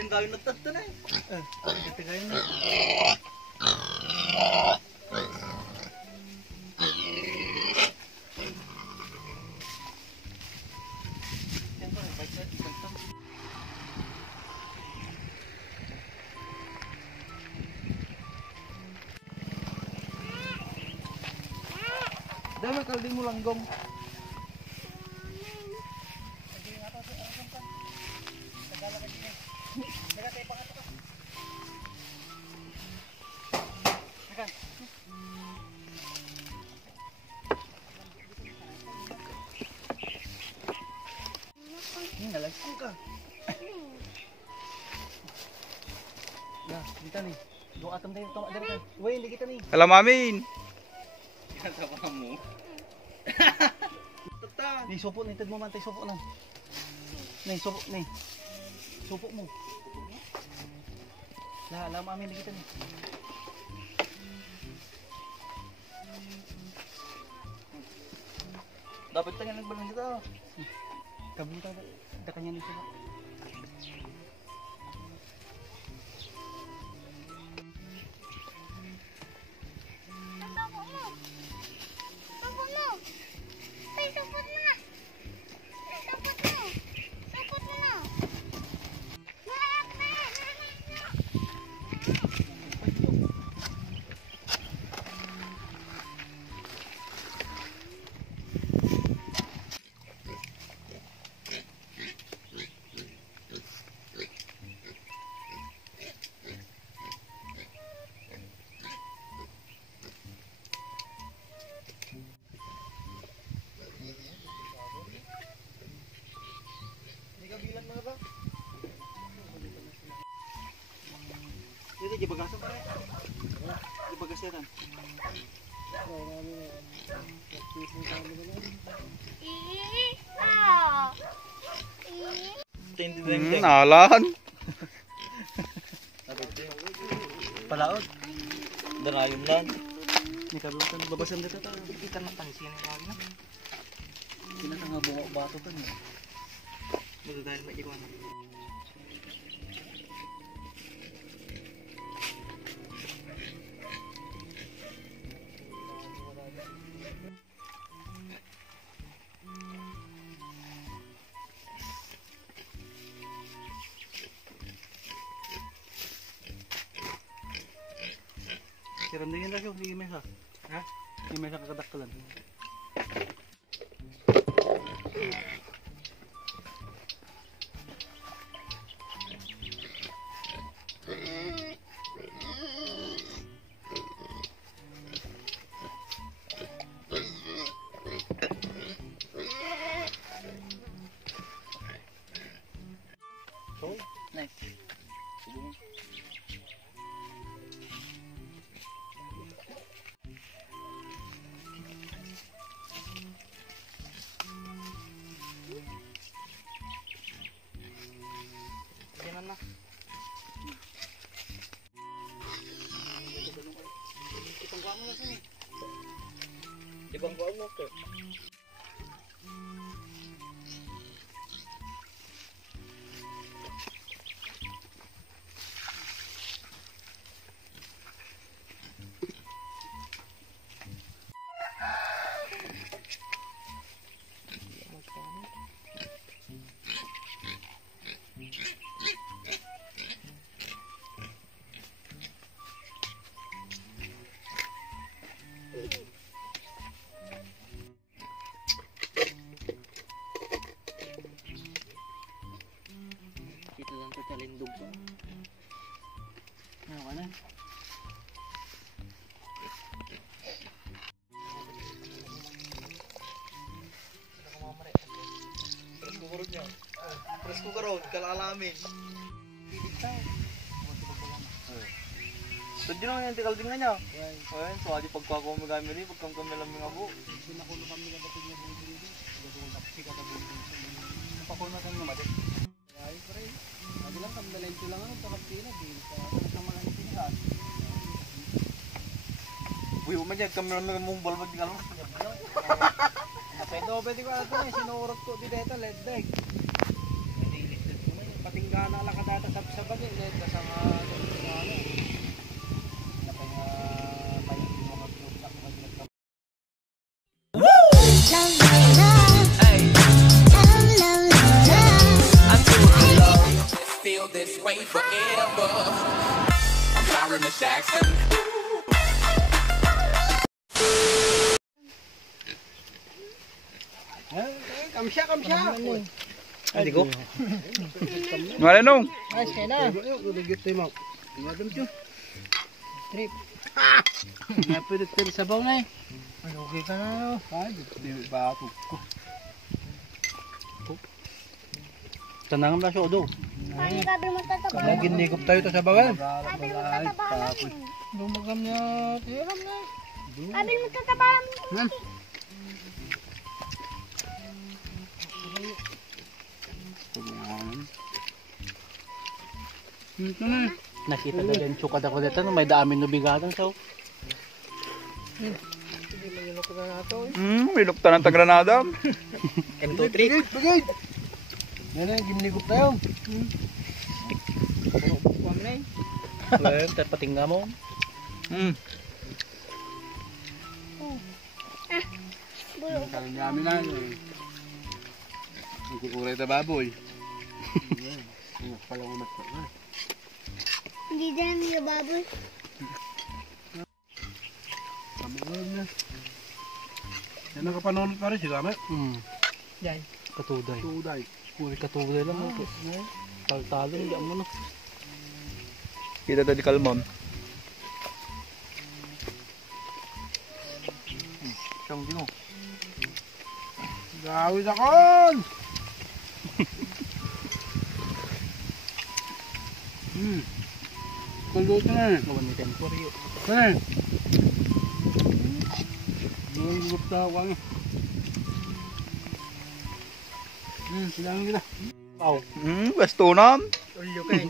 Saan kayo nagtagto na eh? Ito kayo na. Dami kaldi mo langgong. Nalagsan ka. Nah, dito nih. Doon atam tayo ito. Uy, hindi kita nih. Alam amin. Kasama mo. Tata. Ni supo ni mo man tay supo na. Ni supo ni. Supo mo. Lah, alam amin kita nih. Dapat tanya nagbalon dito. Kabuta da kanya ni supo. Dito di bagasan pare. Di bagasan. Nalan. Palaot. Darayon lang. Ni kabutan babasan dito ta. Kita na pansin ni Mama. Kinata nga bungo bato ta ni. Magdadaan ba ikaw? Kiramdayan lang yung sige mesa. Ha? Yung mesa kakadaktalan. So, nice. Yan na. Ibang kuha mo na saan eh. Ibang kuha mo ko. Dito lang sa talindog ba? Ano ka na? Presko ka ron, kalalamin. Pilit tayo. Pwede naman yung tikal tingnan niya. Ayun, so adi pagkuha ko magamit rin, pagkang kami lang mga buo. Sinakulo kami ng kapit niya buong dito. Gagawin kapit ka buong dito. Napakulo na kami naman. Ay, pare. Adi lang kami dalento lang ang kapila din. Sama lang tingnan. Uy, umanyag kami lang mong balbag di ka lang. Pwede ko ato na, sinurot ko dito, LED deck. Pating nga nakalakadata sa bagay, dahil ka sa mga ano. Kapag may mga group na kumaglag. Feel this way forever. I'm sorry, Miss Jackson. Kamsya. Ay, di ko. Wala nung. Ay, kaya na. Dudugit tayo, Mang. Tingnan mo. Trip. Napilit sa sabaw na eh. Ay, okay ka na. Ay, di ba ako? Tanangan ba siya o do? Paano sabi mo tatabalan? Kaya ginigop tayo sa sabawan. Sabi mo tatabalan. Lumagam niya. Tiram na. Sabi mo tatabalan. Ito na. Nakita na din tsukad ako dito no, may daamin nubigatan siya. Hindi mayunok na nato eh. Minukta ng tagranada. M23. Bagay! Yan na, ginigop tayo. Kami na eh. Well, patingga mo. Bulo. Kali namin na eh. Nagkukuray na baboy. Palang umat pa na. Hindi dyan yung baboy. Kamulan na. Yan ang kapanunod pa rin siya kami. Yan. Katuday. Tuday. Uy, katuday lang mo. Taltalo, hindi mo no. Kita tadi kalmon. Siyang dino. Gawin akon! Kulot na eh. Gawan ni temporary. Kaya. Ginigop na ako ano. Silangan kita. Pau. Bastunan. Ulyo kayo.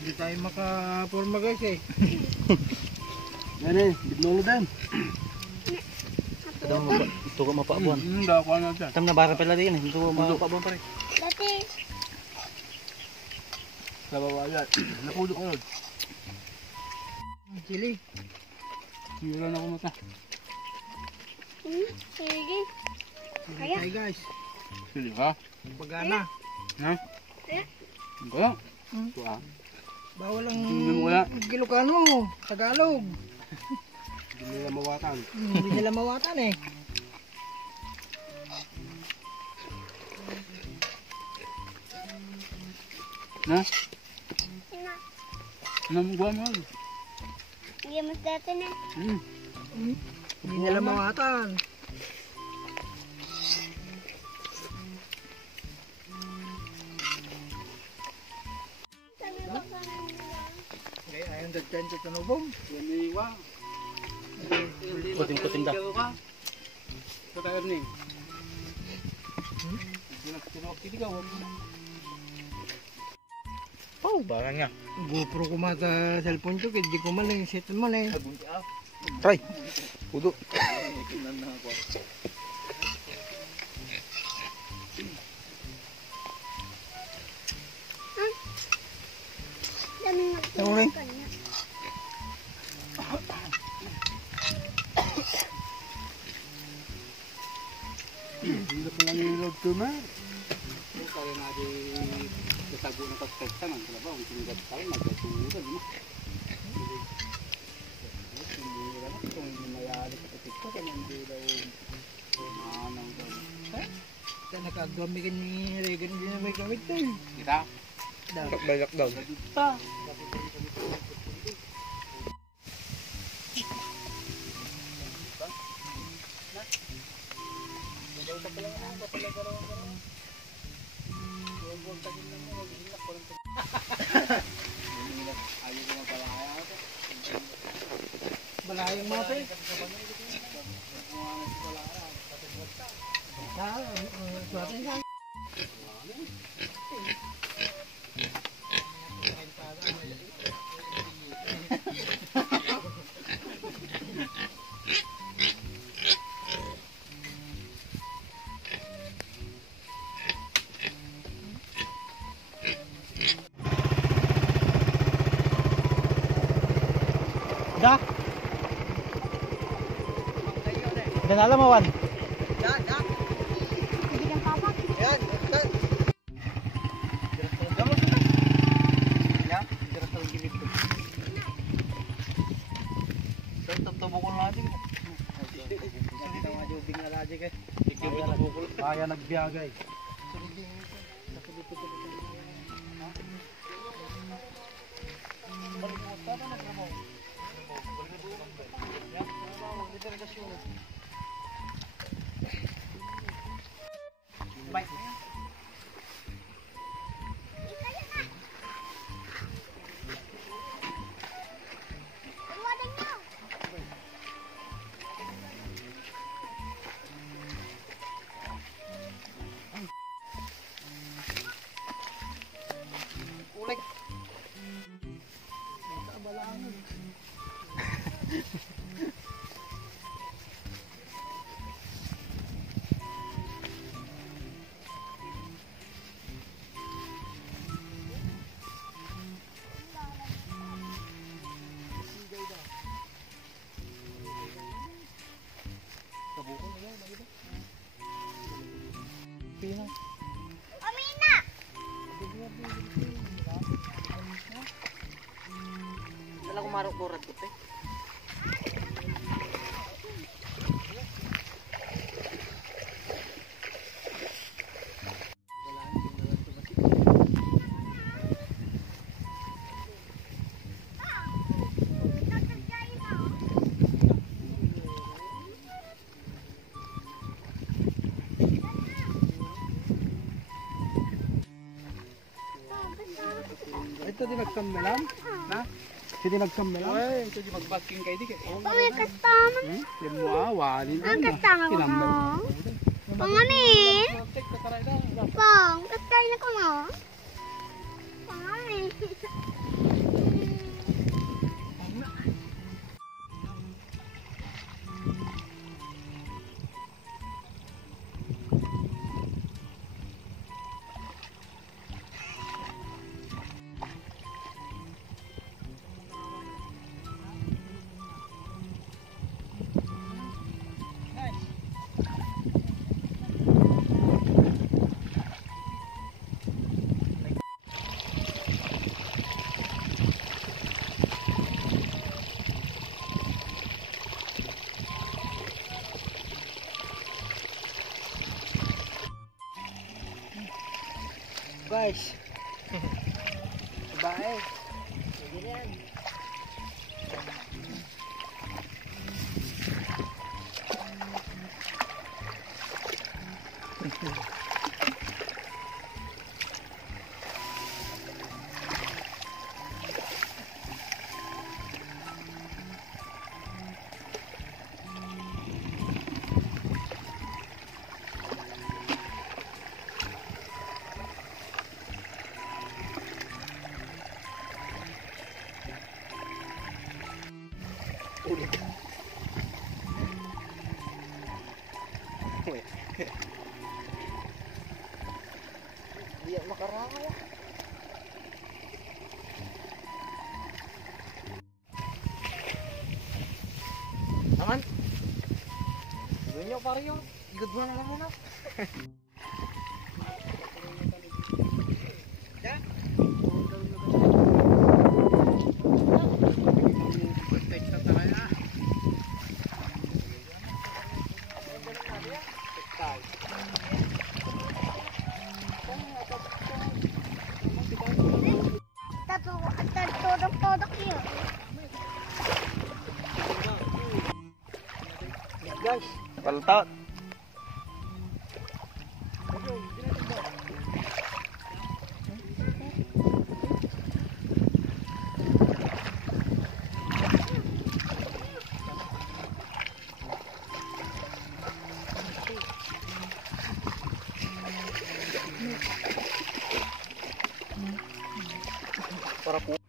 Hindi tayo makaporma guys eh. Yan eh, bitlolo din. Ito ko mapaabuan. Dako na dyan. Tam na bara pala din eh. Ito ko mapaabuan pa rin. Dati, Nabawalan. Napudo ko nun. Chili. Sira na ako mata. sige. Kaya. Hey guys. Chili ha? Pagana. Ha? Eh? Kaya? Ito ah. Bawal ang Hindi mo kaya. Ilocano, Tagalog. Hindi nila mawatan. Hindi nila mawatan eh. Ha? Na. Namugwa mo. Hindi mo dati na. Hindi nila mawatan. Sabi ko sa nila. Okay, ayun dagdan sa tanubong. Yan na iwa. Kuting-kuting da. Ito tayo rin. Hindi ka wag. Pau, barang nga. GoPro ko mata cellphone ko, hindi ko man yung set mo na eh. Try. Pudo. Daming magtulog kanya. Hindi pa lang yung road to man. Kaya natin katago ng kaspekta ng kalabaw. Ang sinigat tayo, nagkatulog mo. Kung hindi mayali sa katikta, kaya hindi daw maanang daw. Kaya nakagamigan ni Regan din na may gamit to eh. Kita? Balak daw. Balayang mga pe. Danala mawan. Hindi kang papa. Kaya nagbiyagay. Iwanan niyo. Amina! Dala ko marukurat ko, eh. Ito di nagkammelam? Na? Hindi nagkammelam? Ay, ito di magbasking kayo di kayo. Pang kastaman. Yan mo awalin. Ang kastaman ko mo. Pang amin. Pang, kastaman ko mo. Pang amin. Guys. Bye. Hindi ako makarangay. Aman? Gawin niyo pare yun. Good mo naman muna. Tatudok yun. Guys, Paltat. para po.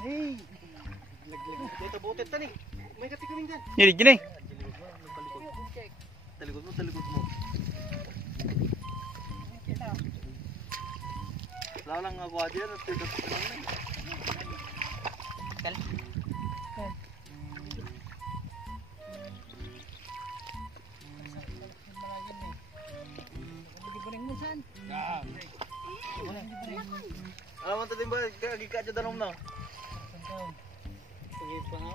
Hey! Laglag. Dito butit tan eh. May kati kaming dyan. Yan, dyan eh. Talikod mo, talikod mo. Wala lang nga kuha dyan at dito sa lang eh. Alam mo tatin ba? Gika dyan danom na. Sige pa nga.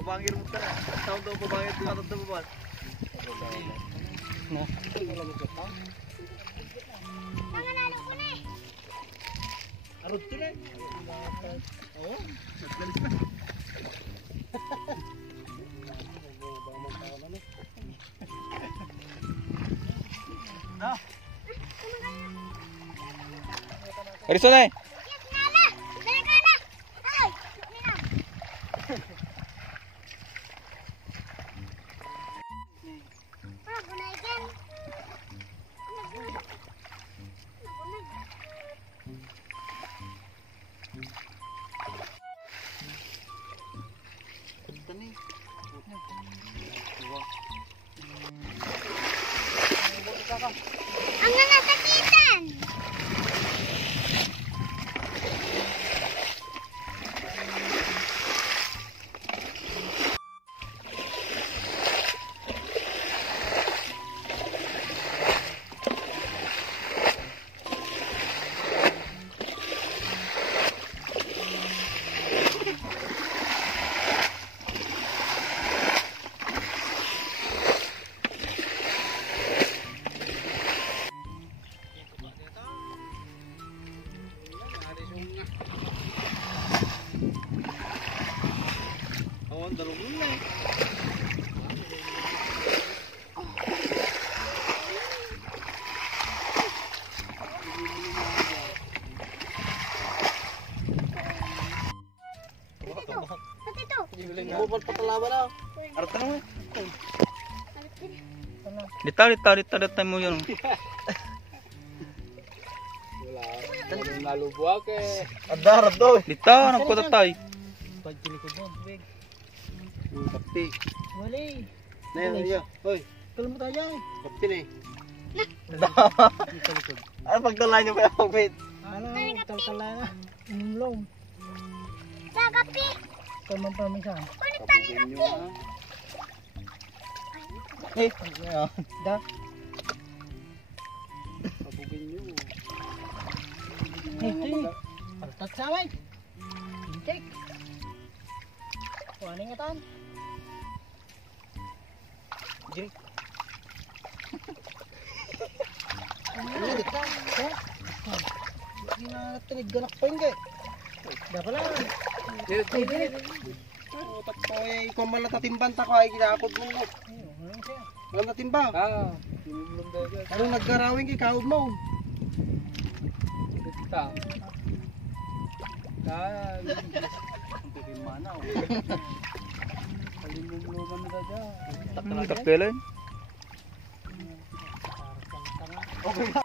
Pabangir mo ka na. Tawag daw pabangir. Tinatag na babal. Panganalo ko na eh. Arod ko na eh. Oo. Naggalis na. Ah. Harrison na eh. Yes, nala! Dali ka na! Ay! Nina! Ah, gunay yan. Nagunag. Tani. Ang nga nasakitan! Awan dalawin na eh. Pati ito! Bubal patalawa na. Arta na mo. Litaw mo yun. Nalubuak eh. Adar daw eh. Litaw, nagkutatay. Pagkilikod mo, big. Kapti. Wali. Na yan. Hoy. Kalmo tayo yan. Kapti na eh. Ano pagdala niyo pa yung wait? Ano, talkala na. Inulong. Sa kapi! Kalman pa minsan. Ulit tayo kapi! Eh. Da. Pabugin niyo. Ito eh. Pagtat sa amay. Intek. Kuha nga tan. Jiri. Hindi na natinig ganak pa yun kay. Dapat lang. Utak ko eh. Ikaw man natatimban ta ko ay kinakot mo. Walang natimba. Ano naggarawin kay kaod mo? Kita. Dahil. Ang bigay mana. Kalimumluman na dada. Takpila yun. Okay na.